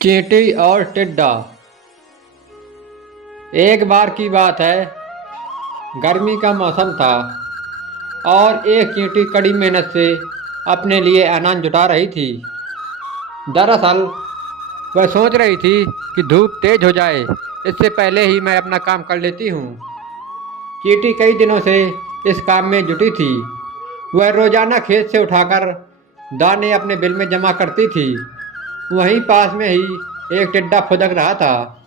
चींटी और टिड्डा। एक बार की बात है, गर्मी का मौसम था और एक चींटी कड़ी मेहनत से अपने लिए अनाज जुटा रही थी। दरअसल वह सोच रही थी कि धूप तेज हो जाए, इससे पहले ही मैं अपना काम कर लेती हूँ। चींटी कई दिनों से इस काम में जुटी थी। वह रोजाना खेत से उठाकर दाने अपने बिल में जमा करती थी। वहीं पास में ही एक टिड्डा फुदक रहा था।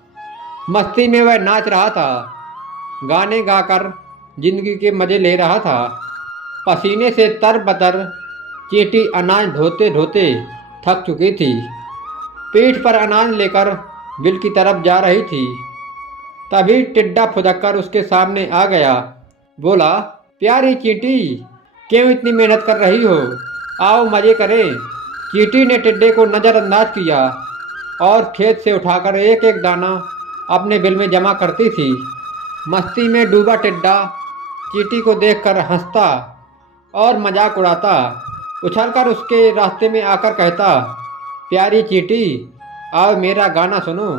मस्ती में वह नाच रहा था, गाने गाकर जिंदगी के मजे ले रहा था। पसीने से तरबतर चींटी अनाज ढोते ढोते थक चुकी थी। पीठ पर अनाज लेकर बिल की तरफ जा रही थी। तभी टिड्डा फुदककर उसके सामने आ गया। बोला, प्यारी चींटी, क्यों इतनी मेहनत कर रही हो? आओ मजे करें। चींटी ने टिड्डे को नज़रअंदाज किया और खेत से उठाकर एक एक दाना अपने बिल में जमा करती थी। मस्ती में डूबा टिड्डा चींटी को देखकर हंसता और मजाक उड़ाता। उछलकर उसके रास्ते में आकर कहता, प्यारी चींटी, आओ मेरा गाना सुनो।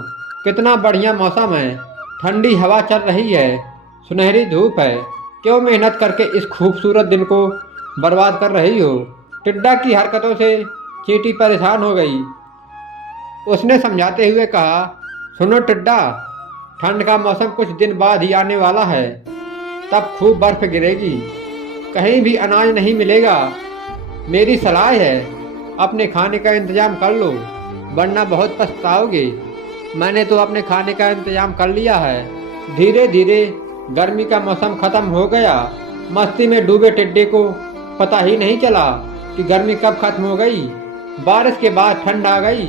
कितना बढ़िया मौसम है, ठंडी हवा चल रही है, सुनहरी धूप है। क्यों मेहनत करके इस खूबसूरत दिन को बर्बाद कर रही हो? टिड्डा की हरकतों से चींटी परेशान हो गई। उसने समझाते हुए कहा, सुनो टिड्डा, ठंड का मौसम कुछ दिन बाद ही आने वाला है। तब खूब बर्फ गिरेगी, कहीं भी अनाज नहीं मिलेगा। मेरी सलाह है, अपने खाने का इंतजाम कर लो, वरना बहुत पछताओगे। मैंने तो अपने खाने का इंतजाम कर लिया है। धीरे धीरे गर्मी का मौसम खत्म हो गया। मस्ती में डूबे टिड्डे को पता ही नहीं चला कि गर्मी कब खत्म हो गई। बारिश के बाद ठंड आ गई।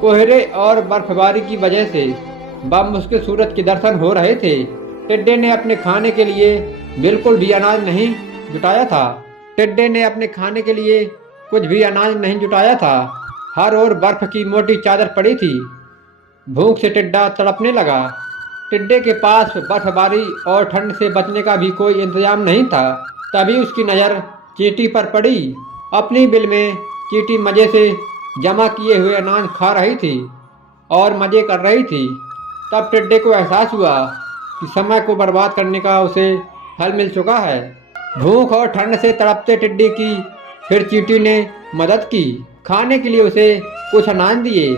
कोहरे और बर्फबारी की वजह से बामुश्किल सूरज के दर्शन हो रहे थे। टिड्डे ने अपने खाने के लिए बिल्कुल भी अनाज नहीं जुटाया था। टिड्डे ने अपने खाने के लिए कुछ भी अनाज नहीं जुटाया था। हर ओर बर्फ की मोटी चादर पड़ी थी। भूख से टिड्डा तड़पने लगा। टिड्डे के पास बर्फबारी और ठंड से बचने का भी कोई इंतजाम नहीं था। तभी उसकी नज़र चींटी पर पड़ी। अपनी बिल में चींटी मज़े से जमा किए हुए अनाज खा रही थी और मज़े कर रही थी। तब टिड्डे को एहसास हुआ कि समय को बर्बाद करने का उसे फल मिल चुका है। भूख और ठंड से तड़पते टिड्डे की फिर चींटी ने मदद की। खाने के लिए उसे कुछ अनाज दिए।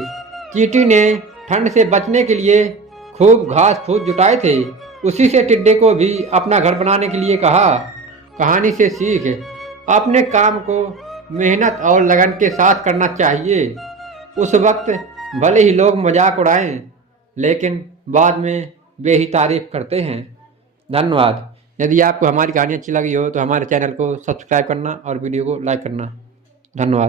चींटी ने ठंड से बचने के लिए खूब घास फूस जुटाए थे। उसी से टिड्डे को भी अपना घर बनाने के लिए कहा। कहानी से सीख, अपने काम को मेहनत और लगन के साथ करना चाहिए। उस वक्त भले ही लोग मजाक उड़ाएं, लेकिन बाद में वे ही तारीफ करते हैं। धन्यवाद। यदि आपको हमारी कहानी अच्छी लगी हो तो हमारे चैनल को सब्सक्राइब करना और वीडियो को लाइक करना। धन्यवाद।